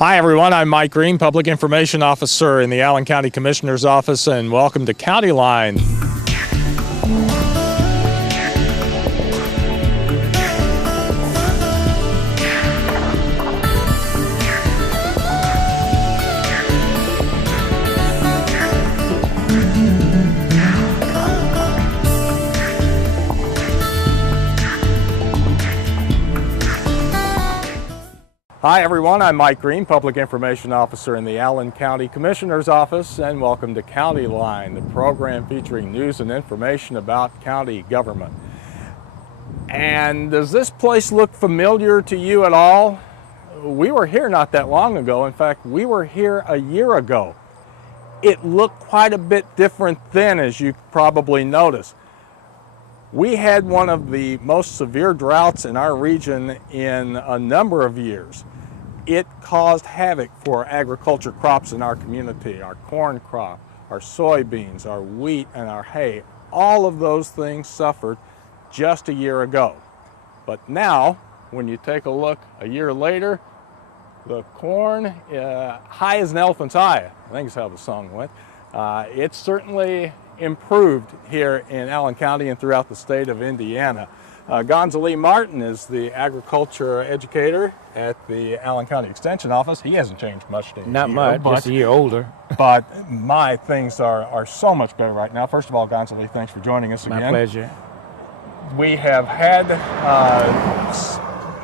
Hi everyone, I'm Mike Green, Public Information Officer in the Allen County Commissioner's Office, and welcome to Countyline. Hi everyone, I'm Mike Green, Public Information Officer in the Allen County Commissioner's Office, and welcome to Countyline, the program featuring news and information about county government. And does this place look familiar to you at all? We were here not that long ago. In fact, we were here a year ago. It looked quite a bit different then, as you probably noticed. We had one of the most severe droughts in our region in a number of years. It caused havoc for agriculture crops in our community, our corn crop, our soybeans, our wheat, and our hay. All of those things suffered just a year ago. But now, when you take a look a year later, the corn, high as an elephant's eye, I think is how the song went. It's certainly improved here in Allen County and throughout the state of Indiana. Gonzalo Martin is the agriculture educator at the Allen County Extension Office. He hasn't changed much to Not much, just a year older. But my things are so much better right now. First of all, Gonzalo, thanks for joining us again. My pleasure. We have had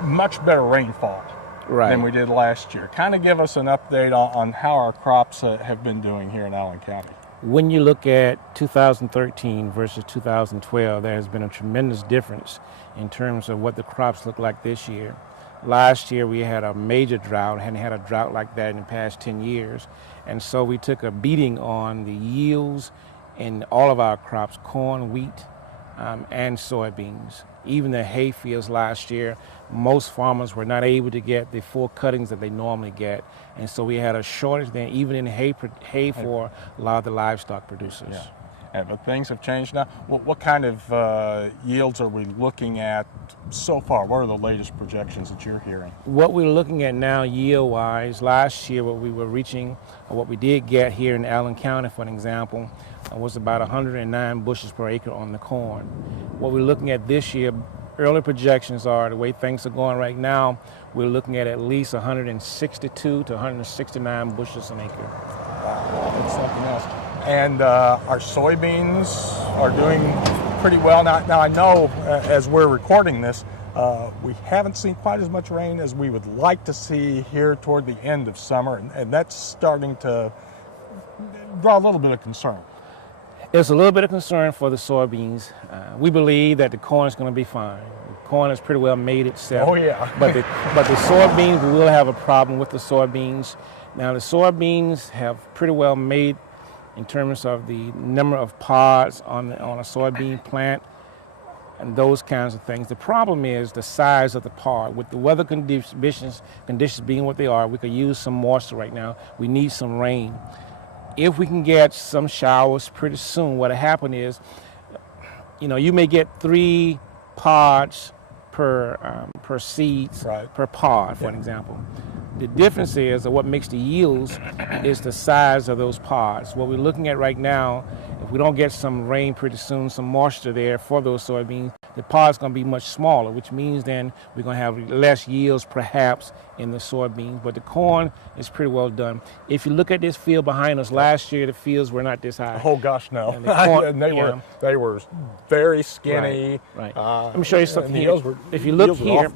much better rainfall than we did last year. Kind of give us an update on how our crops have been doing here in Allen County. When you look at 2013 versus 2012, there has been a tremendous difference in terms of what the crops look like this year. Last year we had a major drought, hadn't had a drought like that in the past 10 years. And so we took a beating on the yields in all of our crops, corn, wheat, and soybeans. Even the hay fields last year, most farmers were not able to get the full cuttings that they normally get. And so we had a shortage then, even in hay for a lot of the livestock producers. Yeah. But things have changed now. What kind of yields are we looking at so far? What are the latest projections that you're hearing? What we're looking at now yield-wise, last year what we were reaching, or what we did get here in Allen County, for an example, was about 109 bushels per acre on the corn. What we're looking at this year, early projections are, the way things are going right now, we're looking at least 162 to 169 bushels an acre. Wow, that's something else. And our soybeans are doing pretty well. Now I know as we're recording this, we haven't seen quite as much rain as we would like to see here toward the end of summer, and that's starting to draw a little bit of concern. There's a little bit of concern for the soybeans. We believe that the corn is going to be fine. The corn has pretty well made itself. Oh yeah. but the soybeans, we will have a problem with the soybeans. Now the soybeans have pretty well made in terms of the number of pods on a soybean plant and those kinds of things. The problem is the size of the pod. With the weather conditions being what they are, we could use some moisture right now. We need some rain. If we can get some showers pretty soon, what'll happen is, you may get 3 pods per seeds per pod, for an example. The difference is, or what makes the yields, is the size of those pods. What we're looking at right now, if we don't get some rain pretty soon, some moisture there for those soybeans, the pod's going to be much smaller, which means then we're going to have less yields perhaps in the soybeans. But the corn is pretty well done. If you look at this field behind us, last year the fields were not this high. Oh gosh, no. And the corn, they were very skinny. Right. Let me show you something here. If you look here,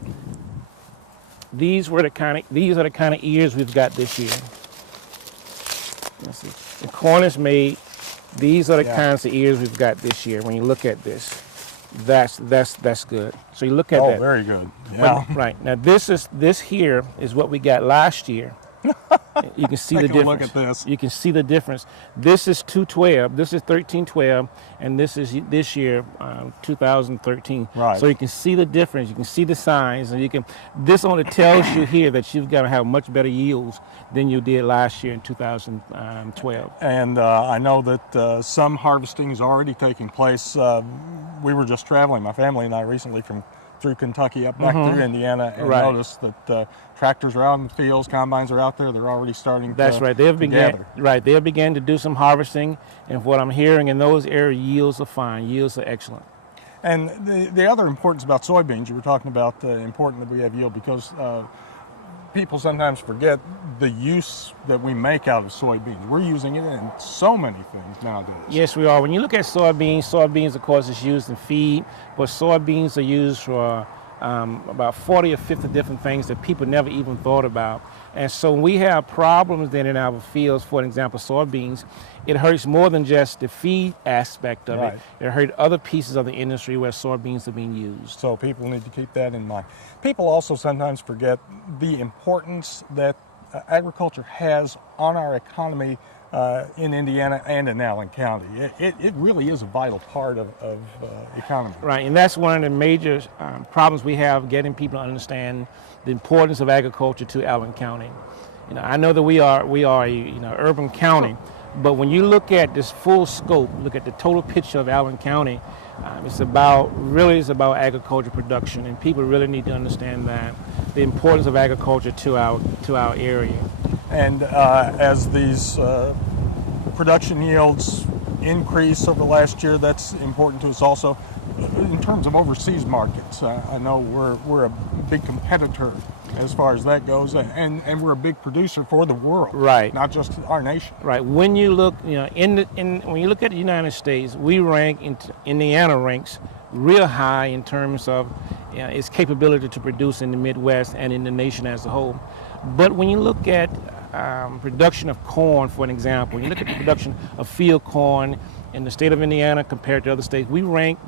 these are the kind of ears we've got this year. Let's see. The corn is made. These are the kinds of ears we've got this year. When you look at this, that's good. So you look at that. Oh, very good. Yeah. Right. Now this here is what we got last year. You can see the difference. Look at this. You can see the difference. This is 212. This is 1312, and this is this year, 2013. Right. So you can see the difference. You can see the signs, and this only tells you here that you've got to have much better yields than you did last year in 2012. And I know that some harvesting is already taking place. We were just traveling, my family and I, recently from through Kentucky, up back through Indiana, and Right. notice that tractors are out in the fields, combines are out there. They're already starting. That's right. They've began. Right. They've began to do some harvesting, and what I'm hearing in those areas, yields are fine. Yields are excellent. And the other importance about soybeans, you were talking about important that we have yield, because people sometimes forget the use that we make out of soybeans. We're using it in so many things nowadays. Yes, we are. When you look at soybeans, of course, is used in feed, but soybeans are used for about 40 or 50 different things that people never even thought about. And so when we have problems then in our fields, for example, soybeans, it hurts more than just the feed aspect of Right. it. It hurts other pieces of the industry where soybeans are being used. So people need to keep that in mind. People also sometimes forget the importance that agriculture has on our economy in Indiana and in Allen County. It really is a vital part of economy. Right, and that's one of the major problems we have, getting people to understand the importance of agriculture to Allen County. You know, I know that we are a urban county, but when you look at this full scope, look at the total picture of Allen County, it's about agriculture production, and people really need to understand that the importance of agriculture to our area. And as these production yields increase over the last year, that's important to us also. In terms of overseas markets, I know we're a big competitor as far as that goes, and we're a big producer for the world, Right. Not just our nation. Right. When you look, when you look at the United States, Indiana ranks real high in terms of its capability to produce in the Midwest and in the nation as a whole. But when you look at production of corn, for an example, when you look at the production of field corn in the state of Indiana compared to other states, we rank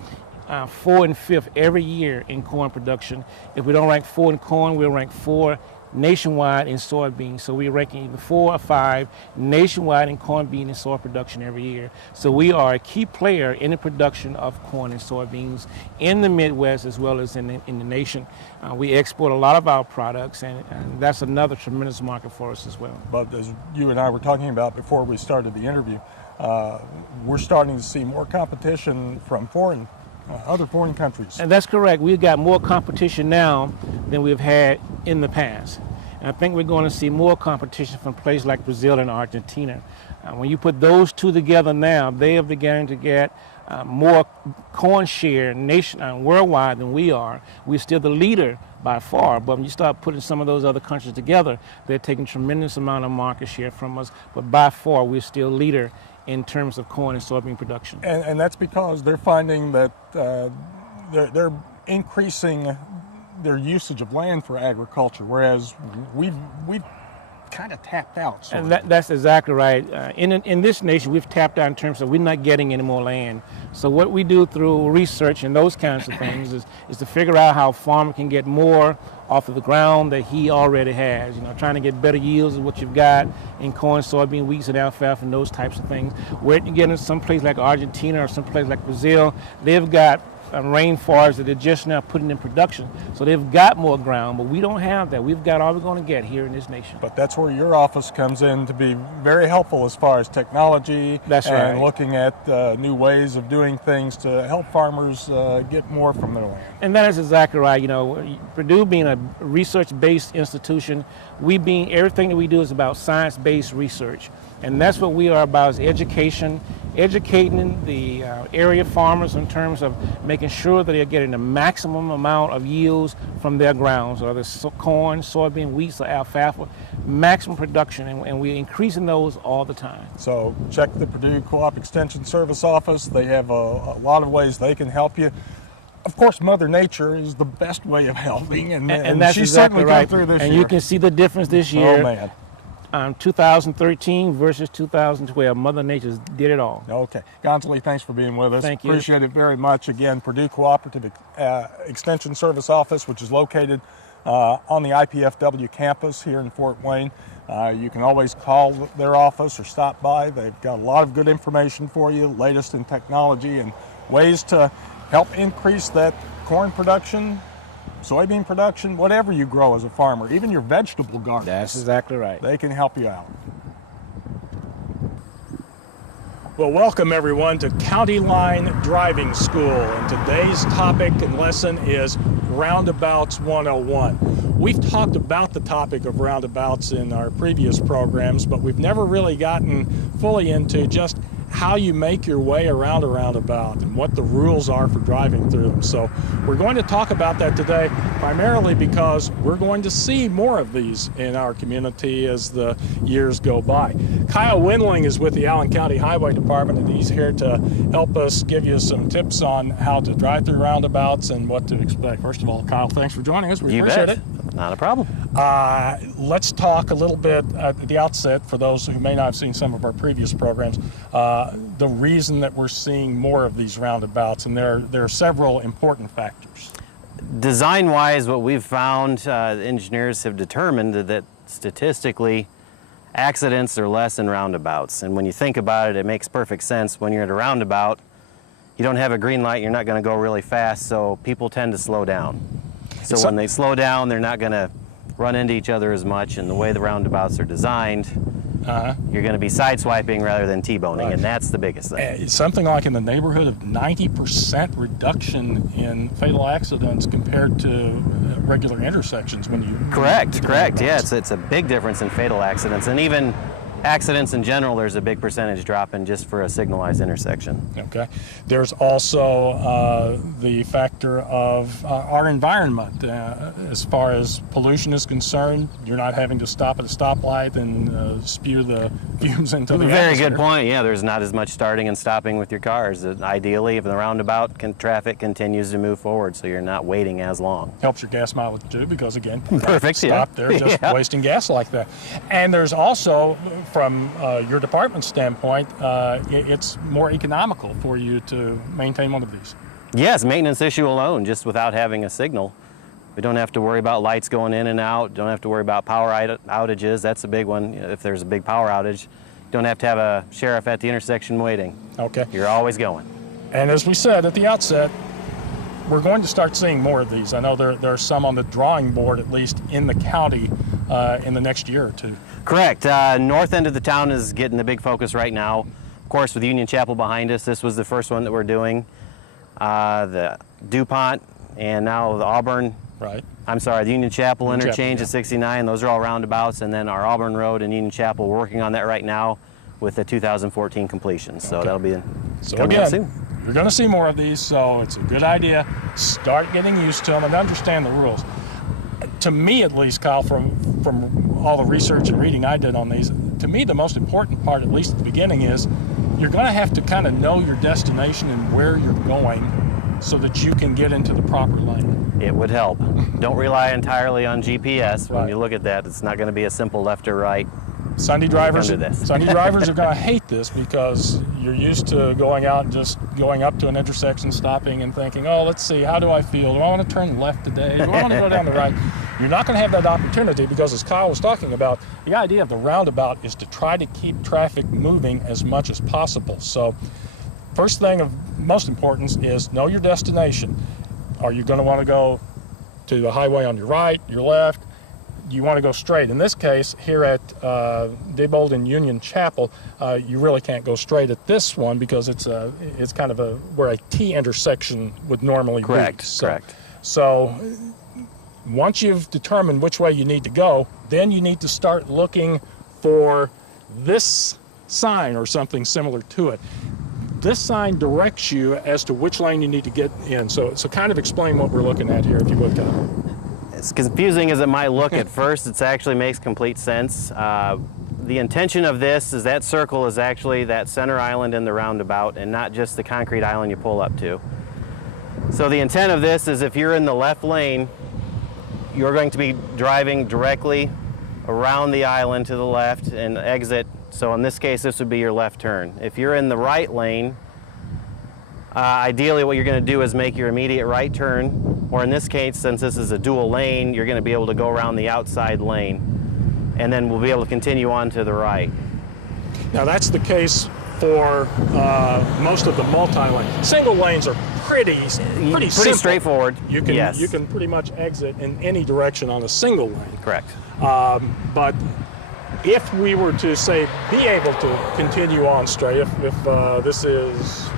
4th and 5th every year in corn production. If we don't rank 4 in corn, we'll rank 4 nationwide in soybeans. So we're ranking either 4 or 5 nationwide in corn, bean, and soy production every year. So we are a key player in the production of corn and soybeans in the Midwest as well as in the nation. We export a lot of our products, and that's another tremendous market for us as well. But as you and I were talking about before we started the interview, we're starting to see more competition from other foreign countries. And that's correct. We've got more competition now than we've had in the past. And I think we're going to see more competition from places like Brazil and Argentina. When you put those two together now, they are beginning to get more corn share worldwide than we are. We're still the leader by far, but when you start putting some of those other countries together, they're taking tremendous amount of market share from us, but by far we're still leader in terms of corn and soybean production. And that's because they're finding that they're increasing their usage of land for agriculture, whereas we've kind of tapped out. And that's exactly right. In this nation, we've tapped out in terms of we're not getting any more land. So what we do through research and those kinds of things is to figure out how a farmer can get more off of the ground that he already has. Trying to get better yields of what you've got in corn, soybean, wheat, and alfalfa, and those types of things. Where you get in some place like Argentina or some place like Brazil, they've got rainforests that they're just now putting in production. So they've got more ground, but we don't have that. We've got all we're going to get here in this nation. But that's where your office comes in to be very helpful as far as technology. That's and right. Looking at new ways of doing things to help farmers get more from their land. And that is exactly right. Purdue being a research-based institution, everything that we do is about science-based research. And that's what we are about, is educating the area farmers in terms of making sure that they're getting the maximum amount of yields from their grounds, whether it's corn, soybean, wheat, or alfalfa, maximum production, and we're increasing those all the time. So check the Purdue Co-op Extension Service office. They have a lot of ways they can help you. Of course, Mother Nature is the best way of helping, and that's she's exactly certainly right. come through this and year. You can see the difference this year. Oh, man. 2013 versus 2012. Mother Nature did it all. Okay. Gonzalez, thanks for being with us. Thank you. Appreciate it very much. Again, Purdue Cooperative Extension Service Office, which is located on the IPFW campus here in Fort Wayne. You can always call their office or stop by. They've got a lot of good information for you, latest in technology and ways to help increase that corn production, soybean production, whatever you grow as a farmer, even your vegetable gardens. That's exactly right. They can help you out. Well, welcome everyone to Countyline Driving School, and today's topic and lesson is Roundabouts 101. We've talked about the topic of roundabouts in our previous programs, but we've never really gotten fully into just how you make your way around a roundabout and what the rules are for driving through them. So we're going to talk about that today, primarily because we're going to see more of these in our community as the years go by. Kyle Windling is with the Allen County Highway Department, and he's here to help us give you some tips on how to drive through roundabouts and what to expect. First of all, Kyle, thanks for joining us. We appreciate it. Not a problem. Let's talk a little bit at the outset, for those who may not have seen some of our previous programs, the reason that we're seeing more of these roundabouts, and there are several important factors. Design-wise, what we've found, engineers have determined that statistically, accidents are less in roundabouts. And when you think about it, it makes perfect sense. When you're at a roundabout, you don't have a green light, you're not going to go really fast, so people tend to slow down. So when they slow down, they're not going to run into each other as much, and the way the roundabouts are designed, you're going to be sideswiping rather than T-boning, and that's the biggest thing. Something like in the neighborhood of 90% reduction in fatal accidents compared to regular intersections when you... Correct. Yeah, it's a big difference in fatal accidents, and even accidents in general, there's a big percentage drop in just for a signalized intersection. Okay. There's also the factor of our environment. As far as pollution is concerned, you're not having to stop at a stoplight and spew the fumes into the Very atmosphere. good point. Yeah, there's not as much starting and stopping with your cars. Ideally, if the roundabout traffic continues to move forward, so you're not waiting as long. Helps your gas mileage too, because again, perfect. Stop there just wasting gas like that. And there's also, from your department's standpoint, it's more economical for you to maintain one of these. Yes, maintenance issue alone, just without having a signal. We don't have to worry about lights going in and out, don't have to worry about power outages. That's a big one. If there's a big power outage, you don't have to have a sheriff at the intersection waiting. Okay. You're always going. And as we said at the outset, we're going to start seeing more of these. I know there are some on the drawing board, at least in the county, in the next year or two. Correct. North end of the town is getting the big focus right now. Of course, with Union Chapel behind us, this was the first one that we're doing. The DuPont and now the Auburn. Right. I'm sorry, the Union Chapel interchange at 69. Those are all roundabouts, and then our Auburn Road and Union Chapel. We're working on that right now with the 2014 completion. So that'll be coming up soon. You're going to see more of these, so it's a good idea. Start getting used to them and understand the rules. To me, at least, Kyle, from all the research and reading I did on these, to me the most important part, at least at the beginning, is you're going to have to kind of know your destination and where you're going so that you can get into the proper lane. It would help. Don't rely entirely on GPS. When you look at that, it's not going to be a simple left or right. Sunday drivers are going to hate this, because you're used to going out and just going up to an intersection, stopping and thinking, oh, let's see, how do I feel? Do I want to turn left today? Do I want to go down the right? You're not going to have that opportunity, because as Kyle was talking about, the idea of the roundabout is to try to keep traffic moving as much as possible. So first thing of most importance is know your destination. Are you going to want to go to the highway on your right, your left? You want to go straight. In this case, here at Diebold and Union Chapel, you really can't go straight at this one, because it's kind of where a T intersection would normally be. Correct. So once you've determined which way you need to go, then you need to start looking for this sign or something similar to it. This sign directs you as to which lane you need to get in. So kind of explain what we're looking at here, if you would, Kyle. As confusing as it might look at first, it actually makes complete sense. The intention of this is that circle is actually that center island in the roundabout, and not just the concrete island you pull up to. So the intent of this is, if you're in the left lane, you're going to be driving directly around the island to the left and exit. So in this case, this would be your left turn. If you're in the right lane, ideally what you're going to do is make your immediate right turn, or in this case, since this is a dual lane, you're going to be able to go around the outside lane, and then we'll be able to continue on to the right. Now that's the case for most of the multi-lane. Single lanes are pretty simple. Straightforward. You can pretty much exit in any direction on a single lane. Correct. But if we were to say be able to continue on straight, if this is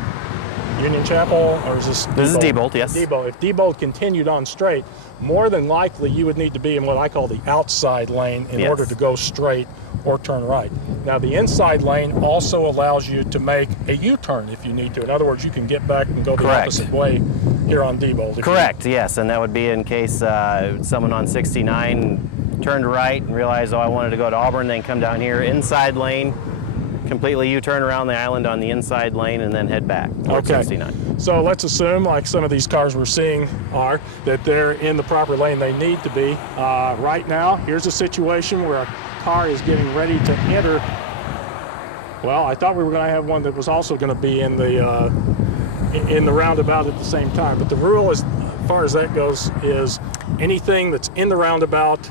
Union Chapel, or is this? This is Diebold, yes. Diebold. If Diebold continued on straight, more than likely you would need to be in what I call the outside lane in order to go straight or turn right. Now the inside lane also allows you to make a U-turn if you need to. In other words, you can get back and go the opposite way here on Diebold. Correct, yes, and that would be in case someone on 69 turned right and realized, oh, I wanted to go to Auburn, then come down here, inside lane, completely U-turn around the island on the inside lane and then head back towards 69. So let's assume, like some of these cars we're seeing are, that they're in the proper lane they need to be. Right now, here's a situation where a car is getting ready to enter. Well, I thought we were going to have one that was also going to be in the roundabout at the same time. But the rule, as far as that goes, is anything that's in the roundabout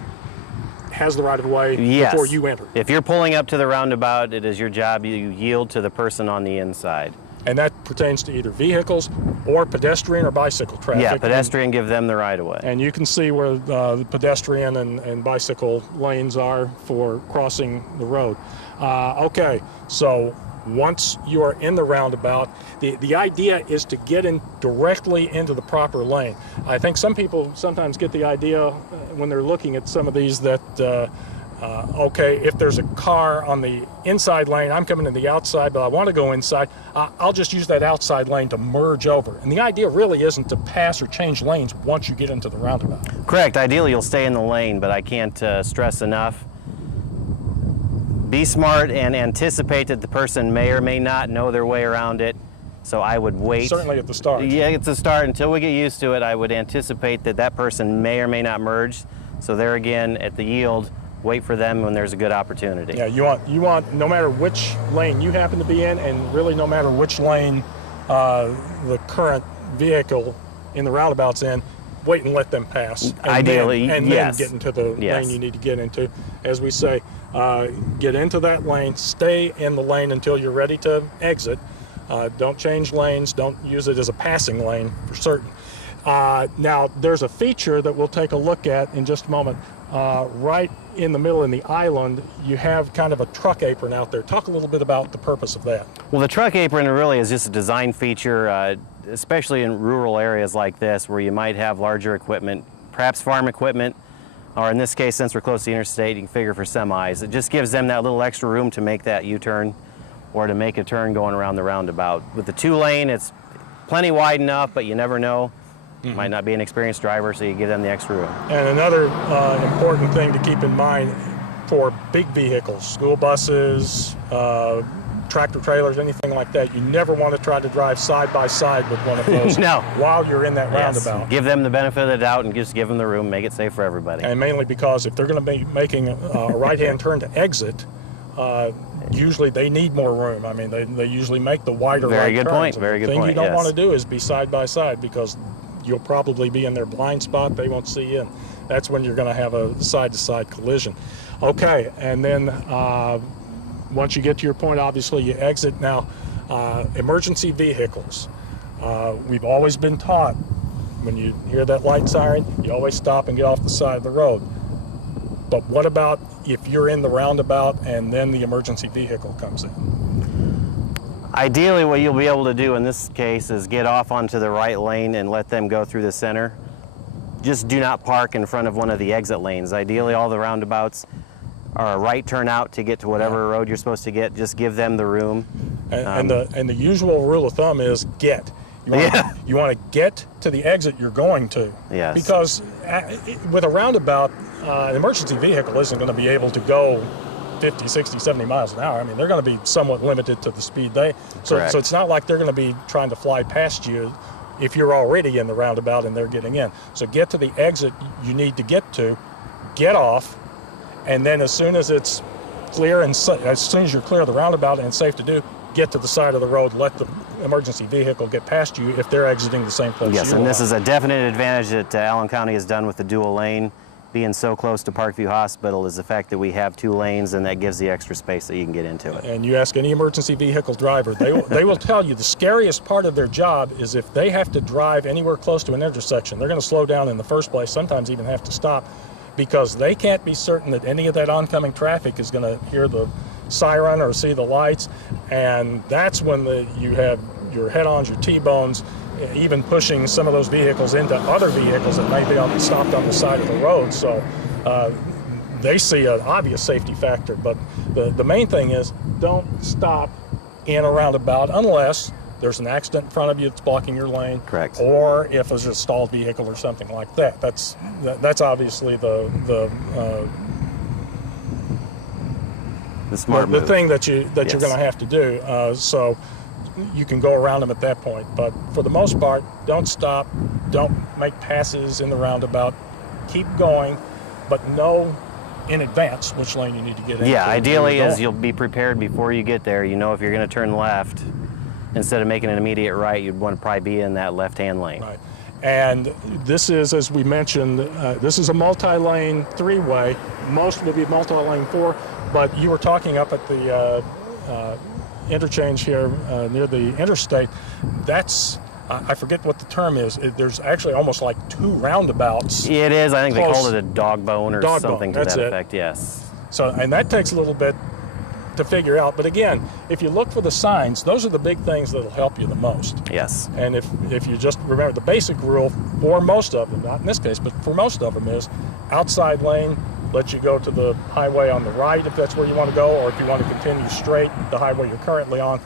has the right of way before you enter. If you're pulling up to the roundabout, it is your job. You yield to the person on the inside. And that pertains to either vehicles or pedestrian or bicycle traffic. Yeah, pedestrian, give them the right of way. And you can see where the pedestrian and bicycle lanes are for crossing the road. Okay, so once you are in the roundabout, the idea is to get in directly into the proper lane. I think some people sometimes get the idea when they're looking at some of these that, okay, if there's a car on the inside lane, I'm coming in the outside, but I want to go inside, I'll just use that outside lane to merge over. And the idea really isn't to pass or change lanes once you get into the roundabout. Correct. Ideally, you'll stay in the lane, but I can't stress enough. Be smart and anticipate that the person may or may not know their way around it. So I would wait. Certainly at the start. Yeah, at the start. Until we get used to it, I would anticipate that that person may or may not merge. So there again, at the yield, wait for them when there's a good opportunity. Yeah, you want no matter which lane you happen to be in, and really no matter which lane the current vehicle in the roundabout's in, wait and let them pass. And ideally, then get into the lane you need to get into. As we say, get into that lane, stay in the lane until you're ready to exit. Don't change lanes, don't use it as a passing lane for certain. Now, there's a feature that we'll take a look at in just a moment. Right in the middle in the island, you have kind of a truck apron out there. Talk a little bit about the purpose of that. Well, the truck apron really is just a design feature, especially in rural areas like this where you might have larger equipment, perhaps farm equipment, or in this case, since we're close to the interstate, you can figure for semis. It just gives them that little extra room to make that U-turn or to make a turn going around the roundabout. With the 2-lane, it's plenty wide enough, but you never know. Might not be an experienced driver, so you give them the extra room. And another important thing to keep in mind for big vehicles, school buses, tractor trailers, anything like that, you never want to try to drive side by side with one of those while you're in that roundabout. Give them the benefit of the doubt and just give them the room, make it safe for everybody. And mainly because if they're going to be making a right-hand turn to exit, usually they need more room. I mean, they usually make the wider right turns. Very good point, very good point. The thing you don't want to do is be side by side, because you'll probably be in their blind spot, they won't see you, and that's when you're going to have a side-to-side collision. Okay, and then once you get to your point, obviously you exit. Now, emergency vehicles. We've always been taught when you hear that light siren, you always stop and get off the side of the road. But what about if you're in the roundabout and then the emergency vehicle comes in? Ideally, what you'll be able to do in this case is get off onto the right lane and let them go through the center. Just do not park in front of one of the exit lanes. Ideally, all the roundabouts are a right turn out to get to whatever road you're supposed to get. Just give them the room. And the usual rule of thumb is get. You want to get to the exit you're going to. Yes. Because with a roundabout, an emergency vehicle isn't going to be able to go 50, 60, 70 miles an hour. I mean, they're going to be somewhat limited to the speed so it's not like they're going to be trying to fly past you if you're already in the roundabout and they're getting in. So get to the exit you need to get to, get off, and then as soon as it's clear and as soon as you're clear of the roundabout and it's safe to do, get to the side of the road, let the emergency vehicle get past you if they're exiting the same place. Yes, and this is a definite advantage that Allen County has done with the dual lane. Being so close to Parkview Hospital is the fact that we have 2 lanes, and that gives the extra space that you can get into it. And you ask any emergency vehicle driver, they will tell you the scariest part of their job is if they have to drive anywhere close to an intersection. They're going to slow down in the first place, sometimes even have to stop, because they can't be certain that any of that oncoming traffic is going to hear the siren or see the lights, and that's when you have your head-ons, your T-bones, even pushing some of those vehicles into other vehicles that may be stopped on the side of the road. So they see an obvious safety factor. But the main thing is, don't stop in a roundabout unless there's an accident in front of you that's blocking your lane. Correct. Or if there's a stalled vehicle or something like that. That's obviously the smart move. thing that you're going to have to do. So you can go around them at that point. But for the most part, don't stop. Don't make passes in the roundabout. Keep going, but know in advance which lane you need to get in. Yeah, ideally is you'll be prepared before you get there. You know if you're going to turn left, instead of making an immediate right, you'd want to probably be in that left-hand lane. Right. And this is, as we mentioned, this is a multi-lane three-way. Most would be multi-lane four, but you were talking up at the interchange here near the interstate. That's, I forget what the term is. There's actually almost like two roundabouts. It is. I think they close. called it a dog bone or Dog something bone, to that that's it. effect, yes. So, and that takes a little bit to figure out. But again, if you look for the signs, those are the big things that'll help you the most. Yes. And if you just remember the basic rule for most of them, not in this case, but for most of them is outside lane lets you go to the highway on the right if that's where you want to go, or if you want to continue straight, the highway you're currently on.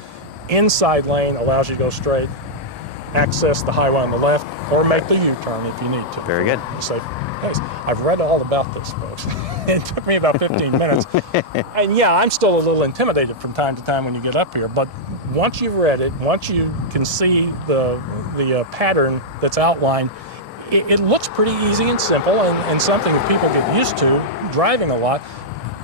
Inside lane allows you to go straight, access the highway on the left, or make the U-turn if you need to. Very good. Safe. Thanks. I've read all about this, folks. It took me about 15 minutes. And yeah, I'm still a little intimidated from time to time when you get up here, but once you've read it, once you can see the pattern that's outlined, it looks pretty easy and simple and something that people get used to driving a lot.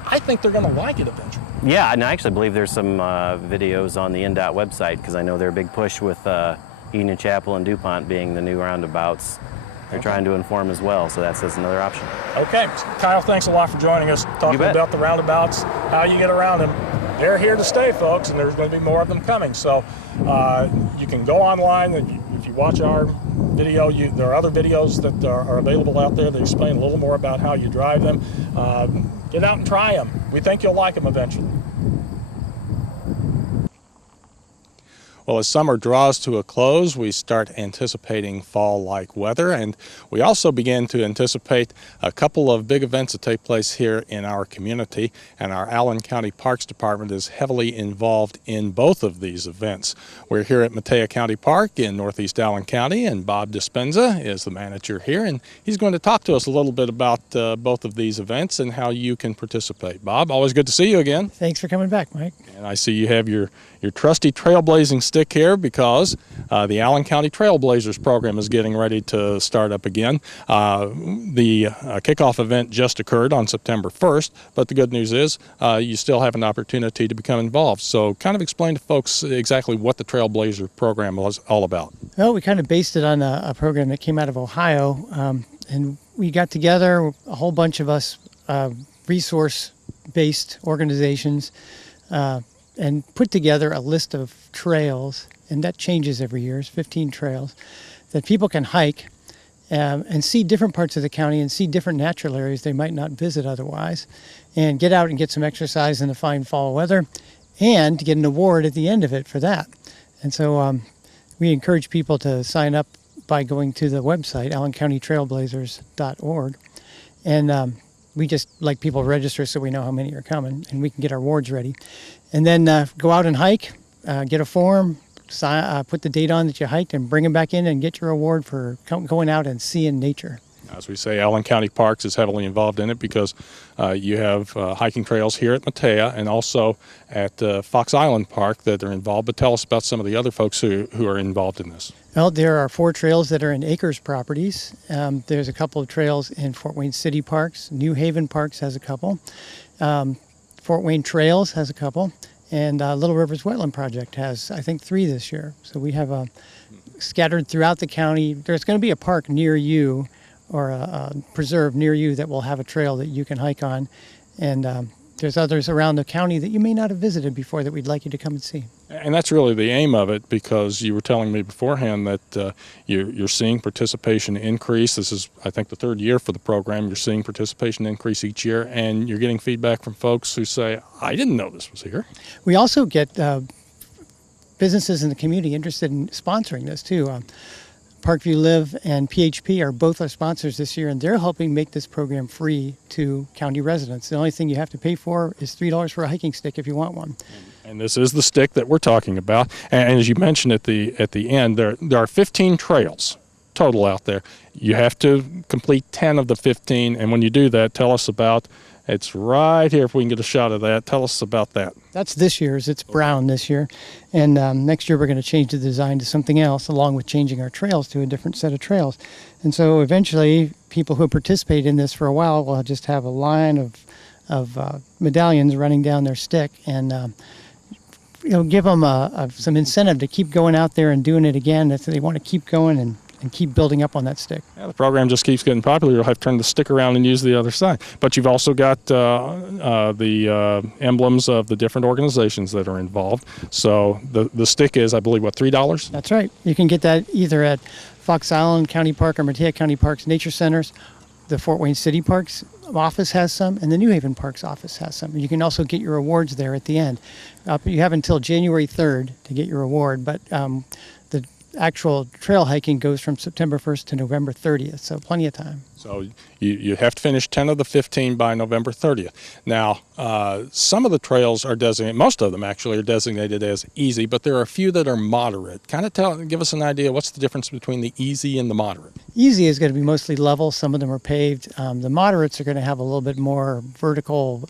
I think they're going to like it eventually. Yeah, and I actually believe there's some videos on the NDOT website, because I know they're a big push with Union Chapel and DuPont being the new roundabouts. They're trying to inform as well, so that's another option. Okay, Kyle, thanks a lot for joining us, talking about the roundabouts, how you get around them. They're here to stay, folks, and there's going to be more of them coming. So you can go online, and if you watch our video, there are other videos that are available out there that explain a little more about how you drive them. Get out and try them. We think you'll like them eventually. Well, as summer draws to a close, we start anticipating fall-like weather, and we also begin to anticipate a couple of big events that take place here in our community, and our Allen County Parks Department is heavily involved in both of these events. We're here at Matea County Park in northeast Allen County, and Bob Dispenza is the manager here, and he's going to talk to us a little bit about both of these events and how you can participate. Bob, always good to see you again. Thanks for coming back, Mike. And I see you have your trusty Trailblazing stick here because the Allen County Trailblazers program is getting ready to start up again. The kickoff event just occurred on September 1st, but the good news is you still have an opportunity to become involved. So kind of explain to folks exactly what the Trailblazer program was all about. Well, we kind of based it on a program that came out of Ohio, and we got together, a whole bunch of us resource-based organizations, and put together a list of trails, and that changes every year. It's 15 trails that people can hike and see different parts of the county and see different natural areas they might not visit otherwise, and get out and get some exercise in the fine fall weather, and get an award at the end of it for that. And so we encourage people to sign up by going to the website, allencountytrailblazers.org, and we just like people register so we know how many are coming, and we can get our awards ready. And then go out and hike, get a form, put the date on that you hiked, and bring them back in and get your award for going out and seeing nature. As we say, Allen County Parks is heavily involved in it because you have hiking trails here at Matea and also at Fox Island Park that are involved. But tell us about some of the other folks who are involved in this. Well, there are 4 trails that are in Acres properties. There's a couple of trails in Fort Wayne City Parks. New Haven Parks has a couple. Fort Wayne Trails has a couple. And Little Rivers Wetland Project has, I think, 3 this year. So we have scattered throughout the county. There's going to be a park near you, or a preserve near you, that will have a trail that you can hike on. And there's others around the county that you may not have visited before that we'd like you to come and see. And that's really the aim of it, because you were telling me beforehand that you're seeing participation increase. This is, I think, the 3rd year for the program. You're seeing participation increase each year, and you're getting feedback from folks who say, I didn't know this was here. We also get businesses in the community interested in sponsoring this too. Parkview Live and PHP are both our sponsors this year, and they're helping make this program free to county residents. The only thing you have to pay for is $3 for a hiking stick if you want one. And this is the stick that we're talking about. And as you mentioned at the end, there are 15 trails total out there. You have to complete 10 of the 15, and when you do that, tell us about. It's right here, if we can get a shot of that. Tell us about that. That's this year's. It's brown this year. And next year we're going to change the design to something else, along with changing our trails to a different set of trails. And so eventually people who participate in this for a while will just have a line of medallions running down their stick, and give them some incentive to keep going out there and doing it again if they want to keep going and keep building up on that stick. Yeah, the program just keeps getting popular. You'll have to turn the stick around and use the other side. But you've also got the emblems of the different organizations that are involved. So the stick is, I believe, what, $3? That's right. You can get that either at Fox Island County Park or Mattea County Parks Nature Centers. The Fort Wayne City Parks office has some, and the New Haven Parks office has some. You can also get your awards there at the end. You have until January 3rd to get your award, but the actual trail hiking goes from September 1st to November 30th, so plenty of time. So you have to finish 10 of the 15 by November 30th. Now, some of the trails are designated, most of them actually are designated as easy, but there are a few that are moderate. Kind of give us an idea, what's the difference between the easy and the moderate? Easy is going to be mostly level. Some of them are paved. The moderates are going to have a little bit more vertical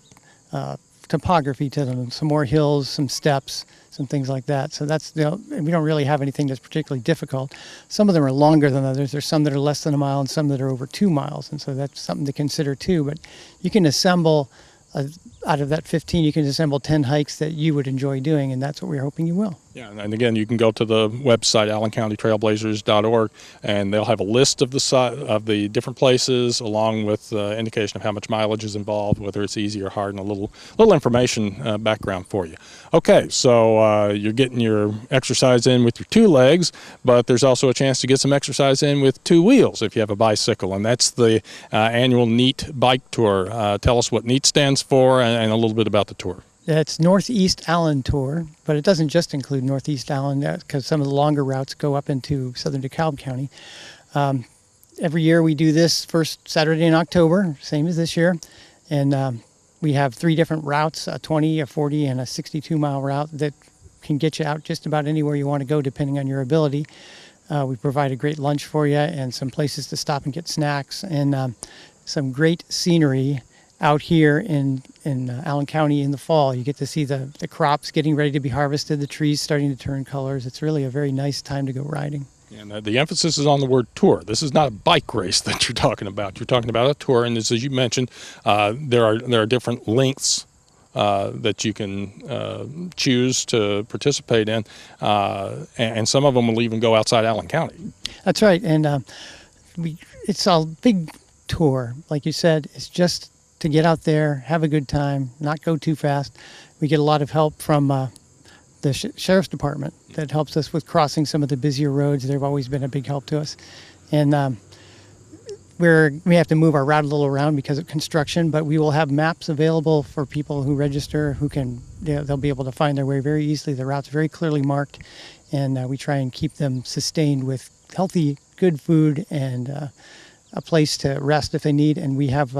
topography to them, some more hills, some steps, some things like that. So we don't really have anything that's particularly difficult. Some of them are longer than others. There's some that are less than a mile and some that are over 2 miles, and so that's something to consider too. But you can assemble, out of that 15, you can assemble 10 hikes that you would enjoy doing, and that's what we're hoping you will. Yeah, and again, you can go to the website, allencountytrailblazers.org, and they'll have a list of the different places, along with indication of how much mileage is involved, whether it's easy or hard, and a little information background for you. Okay, so you're getting your exercise in with your 2 legs, but there's also a chance to get some exercise in with 2 wheels if you have a bicycle, and that's the annual NEAT bike tour. Tell us what NEAT stands for and a little bit about the tour. It's Northeast Allen Tour, but it doesn't just include Northeast Allen because some of the longer routes go up into southern DeKalb County. Every year we do this first Saturday in October, same as this year, and we have 3 different routes, a 20, a 40, and a 62-mile route that can get you out just about anywhere you want to go depending on your ability. We provide a great lunch for you and some places to stop and get snacks, and some great scenery out here in Allen County in the fall. You get to see the crops getting ready to be harvested, the trees starting to turn colors. It's really a very nice time to go riding. And the emphasis is on the word tour. This is not a bike race that you're talking about. You're talking about a tour, and as you mentioned, there are different lengths that you can choose to participate in, and some of them will even go outside Allen County. That's right, and it's a big tour. Like you said, it's just to get out there, have a good time, not go too fast. We get a lot of help from the Sheriff's Department that helps us with crossing some of the busier roads. They've always been a big help to us. And we have to move our route a little around because of construction, but we will have maps available for people who register who can, they'll be able to find their way very easily. The route's very clearly marked, and we try and keep them sustained with healthy, good food and a place to rest if they need. And we have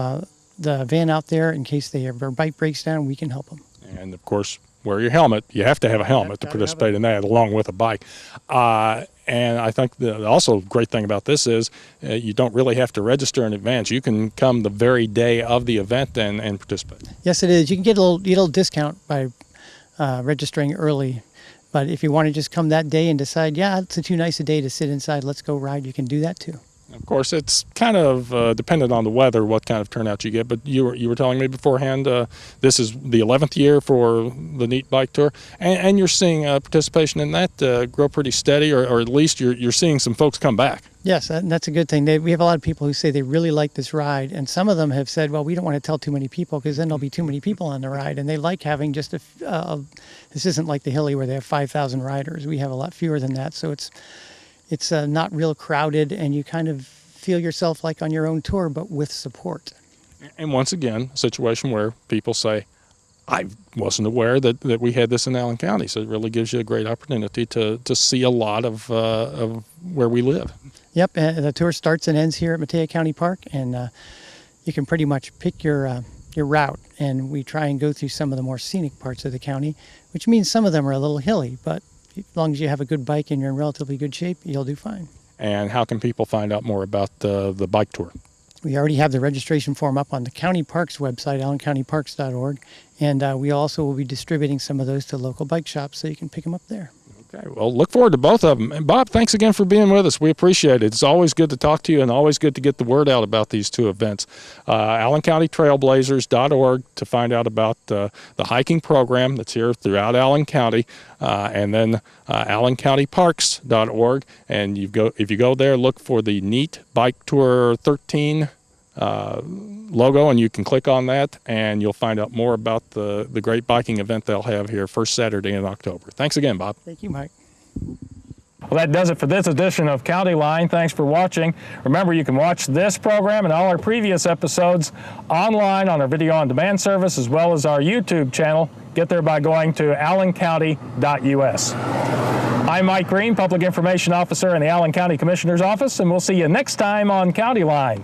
the van out there in case their bike breaks down. We can help them. And of course, wear your helmet. You have to have a helmet to participate in that, along with a bike. And I think the also great thing about this is you don't really have to register in advance. You can come the very day of the event and participate. Yes, it is. You can get a little discount by registering early. But if you want to just come that day and decide, yeah, it's too nice a day to sit inside, let's go ride, you can do that too. Of course, it's kind of dependent on the weather, what kind of turnout you get. But you were telling me beforehand, this is the 11th year for the NEAT Bike Tour, and you're seeing participation in that grow pretty steady, or at least you're seeing some folks come back. Yes, that's a good thing. We have a lot of people who say they really like this ride, and some of them have said, well, we don't want to tell too many people because then there'll be too many people on the ride, and they like having just this isn't like the Hilly where they have 5,000 riders. We have a lot fewer than that, so it's not real crowded, and you kind of feel yourself like on your own tour, but with support. And once again, a situation where people say, I wasn't aware that we had this in Allen County, so it really gives you a great opportunity to see a lot of where we live. Yep, the tour starts and ends here at Mattea County Park, and you can pretty much pick your route, and we try and go through some of the more scenic parts of the county, which means some of them are a little hilly, but as long as you have a good bike and you're in relatively good shape, you'll do fine. And how can people find out more about the bike tour? We already have the registration form up on the county parks website, allencountyparks.org, and we also will be distributing some of those to local bike shops so you can pick them up there. Okay, well, look forward to both of them. And Bob, thanks again for being with us. We appreciate it. It's always good to talk to you and always good to get the word out about these two events. AllenCountyTrailblazers.org to find out about the hiking program that's here throughout Allen County, and then AllenCountyParks.org. And if you go there, look for the Neat Bike Tour 13 logo, and you can click on that, and you'll find out more about the great biking event they'll have here first Saturday in October. Thanks again, Bob. Thank you, Mike. Well, that does it for this edition of County Line. Thanks for watching. Remember, you can watch this program and all our previous episodes online on our video on demand service, as well as our YouTube channel. Get there by going to allencounty.us. I'm Mike Green, Public Information Officer in the Allen County Commissioner's Office, and we'll see you next time on County Line.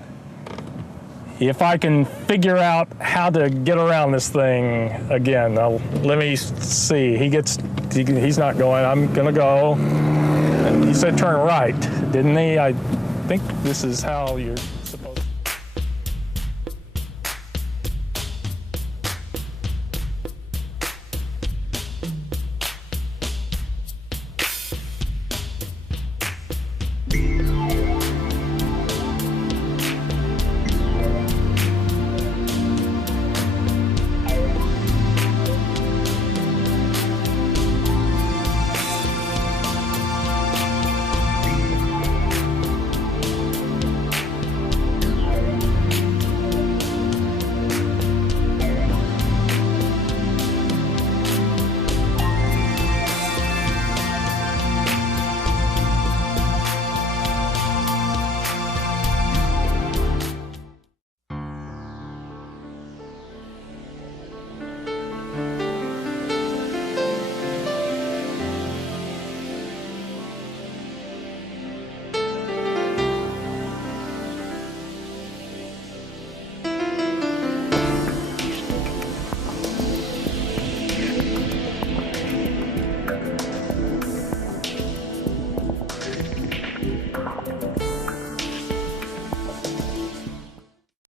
If I can figure out how to get around this thing again, let me see. He's not going. I'm gonna go. And he said turn right, didn't he? I think this is how you're